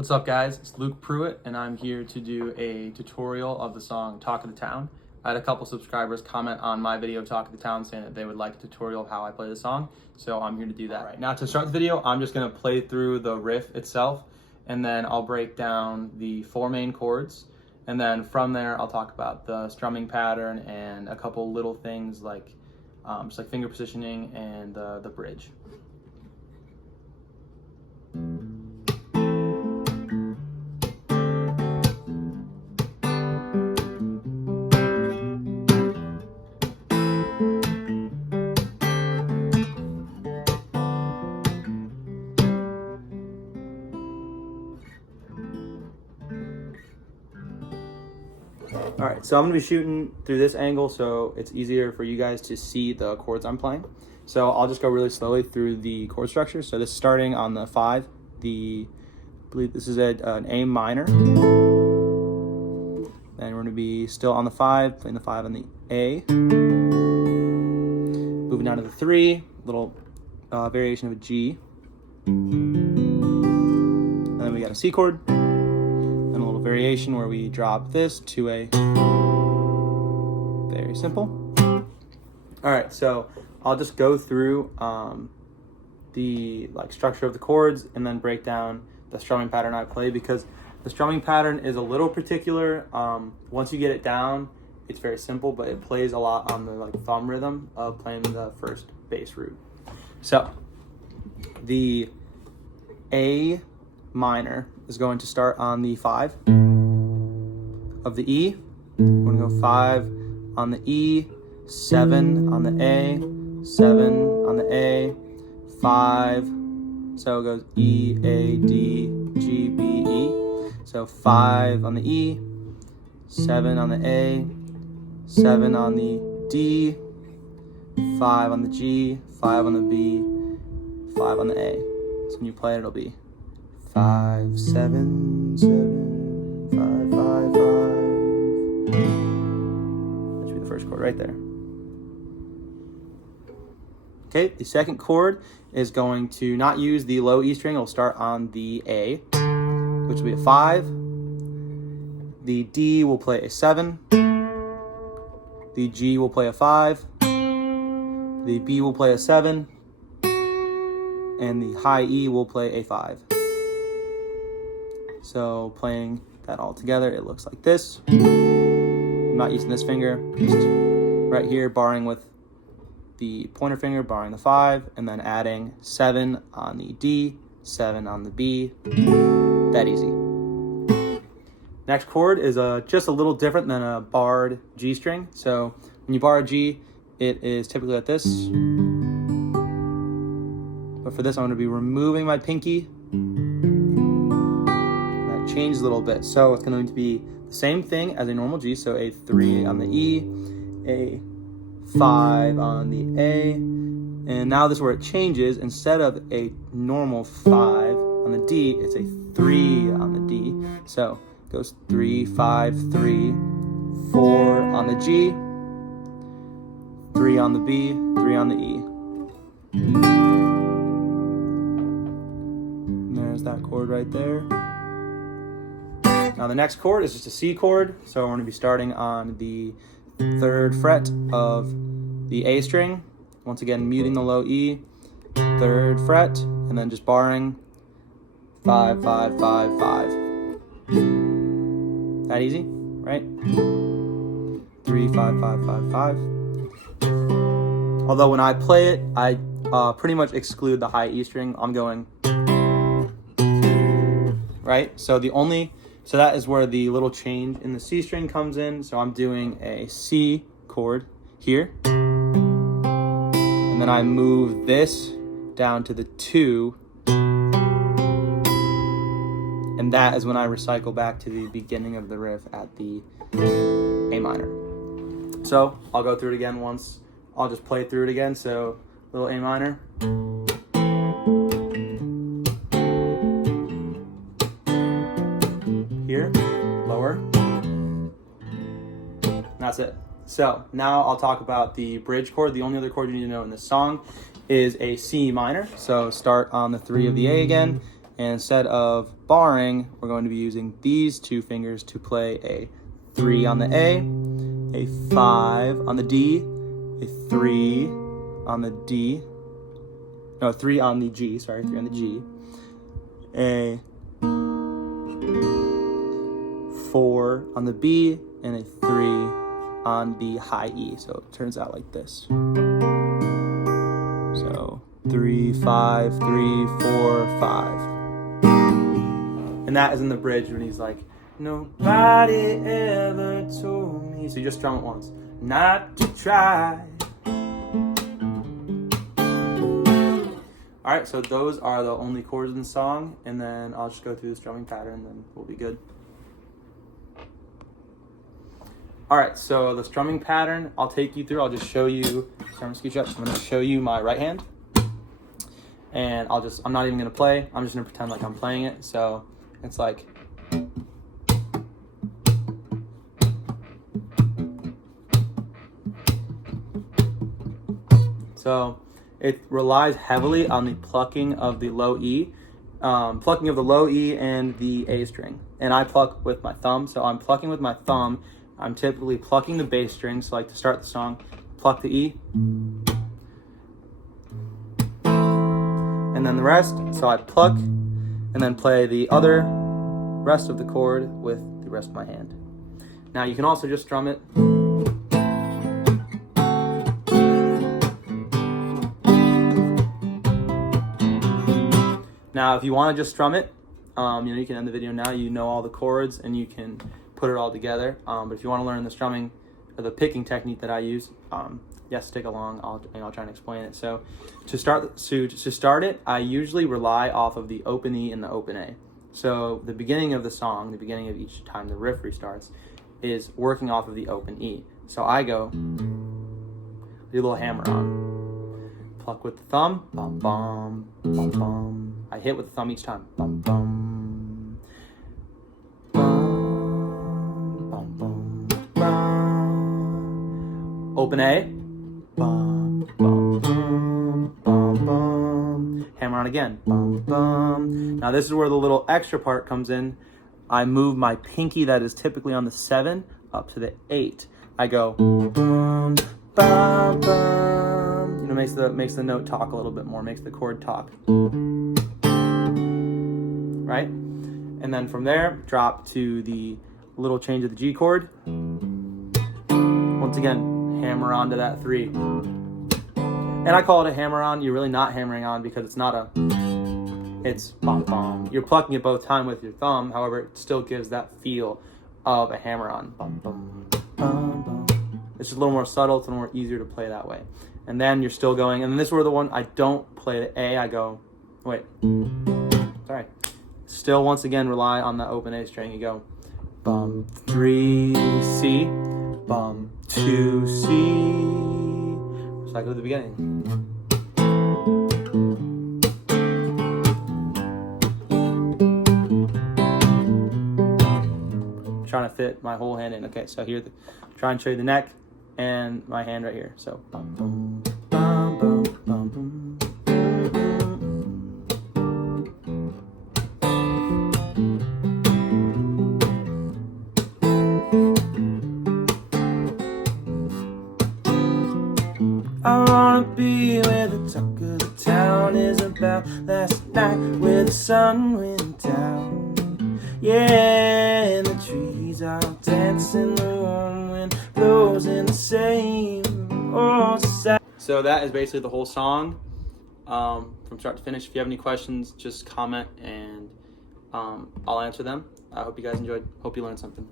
What's up, guys? It's Luke Pruitt, and I'm here to do a tutorial of the song Talk of the Town. I had a couple subscribers comment on my video Talk of the Town saying that they would like a tutorial of how I play the song, so I'm here to do that. All right, now to start the video, I'm just going to play through the riff itself, and then I'll break down the 4 main chords, and then from there I'll talk about the strumming pattern and a couple little things like just like finger positioning and the bridge. All right, so I'm gonna be shooting through this angle so it's easier for you guys to see the chords I'm playing. So I'll just go really slowly through the chord structure. So this is starting on the 5, I believe this is an A minor. Then we're gonna be still on the 5, playing the 5 on the A. Moving down to the 3, little variation of a G. And then we got a C chord. And a little variation where we drop this to a, very simple. All right, so I'll just go through the structure of the chords and then break down the strumming pattern I play, because the strumming pattern is a little particular. Once you get it down, it's very simple, but it plays a lot on the thumb rhythm of playing the first bass root. So the A minor is going to start on the 5 of the E. We're going to go 5 on the E, 7 on the A, 7 on the A, 5. So it goes E, A, D, G, B, E. So 5 on the E, 7 on the A, 7 on the D, 5 on the G, 5 on the B, 5 on the A. So when you play it, it'll be 5, 7, 7, 5, 5, 5. That should be the first chord right there. Okay, the second chord is going to not use the low E string. It'll start on the A, which will be a 5. The D will play a 7. The G will play a 5. The B will play a 7. And the high E will play a 5. So playing that all together, it looks like this. I'm not using this finger, just right here, barring with the pointer finger, barring the 5, and then adding 7 on the D, 7 on the B. That easy. Next chord is just a little different than a barred G string. So when you bar a G, it is typically like this. But for this, I'm going to be removing my pinky. That changed a little bit. So it's going to be the same thing as a normal G. So a 3 on the E, a 5 on the A. And now this is where it changes. Instead of a normal 5 on the D, it's a 3 on the D. So it goes 3, 5, 3, 4 on the G, 3 on the B, 3 on the E. There's that chord right there. Now the next chord is just a C chord, so we're going to be starting on the 3rd fret of the A string. Once again, muting the low E, 3rd fret, and then just barring 5, 5, 5, 5. That easy, right? 3, 5, 5, 5, 5. Although when I play it, I pretty much exclude the high E string. I'm going right? So that is where the little change in the C string comes in. So I'm doing a C chord here. And then I move this down to the 2. And that is when I recycle back to the beginning of the riff at the A minor. So I'll go through it again once. I'll just play through it again. So little A minor. Here, lower. That's it. So now I'll talk about the bridge chord. The only other chord you need to know in this song is a C minor. So start on the 3 of the A again, And instead of barring, we're going to be using these two fingers to play a 3 on the A 5 on the D, a 3 on the D, no, 3 on the G, sorry, 3 on the G, a 4 on the B, and a 3 on the high E. So it turns out like this. So 3, 5, 3, 4, 5. And that is in the bridge when he's like, nobody ever told me. So you just strum it once. Not to try. All right, so those are the only chords in the song, and then I'll just go through the strumming pattern, and then we'll be good. All right, so the strumming pattern, I'll take you through. I'll just show you. Sorry, I'm going to show you my right hand, and I'm not even going to play. I'm just going to pretend like I'm playing it. So it's like. So it relies heavily on the plucking of the low E, and the A string. And I pluck with my thumb, so I'm plucking with my thumb. I'm typically plucking the bass string, so like to start the song, pluck the E. And then the rest, so I pluck and then play the other rest of the chord with the rest of my hand. Now you can also just strum it. Now, if you want to just strum it, you can end the video now. You know all the chords and you can put it all together. But if you want to learn the strumming or the picking technique that I use, yes, stick along. I'll try and explain it. So to start it, I usually rely off of the open E and the open A. So the beginning of the song, the beginning of each time the riff restarts, is working off of the open E. So I go, do a little hammer on. Pluck with the thumb, bum bum, bum bum. I hit with the thumb each time, bum bum, bum bum bum bum. Open A, bum bum bum bum bum. Hammer on again, bum bum. Now this is where the little extra part comes in. I move my pinky that is typically on the 7 up to the 8. I go bum bum bum. Makes the note talk a little bit more, makes the chord talk. Right? And then from there, drop to the little change of the G chord. Once again, hammer onto that 3. And I call it a hammer on. You're really not hammering on because it's not it's bum bum. You're plucking it both time with your thumb, however, it still gives that feel of a hammer on. Bum bum bum bum. It's just a little more subtle, it's a little more easier to play that way. And then you're still going, and then this is where the one I don't play the A, I go, wait, sorry. Still, once again, rely on the open A string. You go, bum, 3, C, bum, 2, C. So I go to the beginning. I'm trying to fit my whole hand in. Okay, so here, try and show you the neck and my hand right here. So, bum, bum, bum, bum, bum, bum. I wanna be where the talk of the town is about. Last night where the sun went down. Yeah, and the trees are dancing, the warm wind blows in the same old side. So that is basically the whole song, from start to finish. If you have any questions, just comment and I'll answer them. I hope you guys enjoyed. Hope you learned something.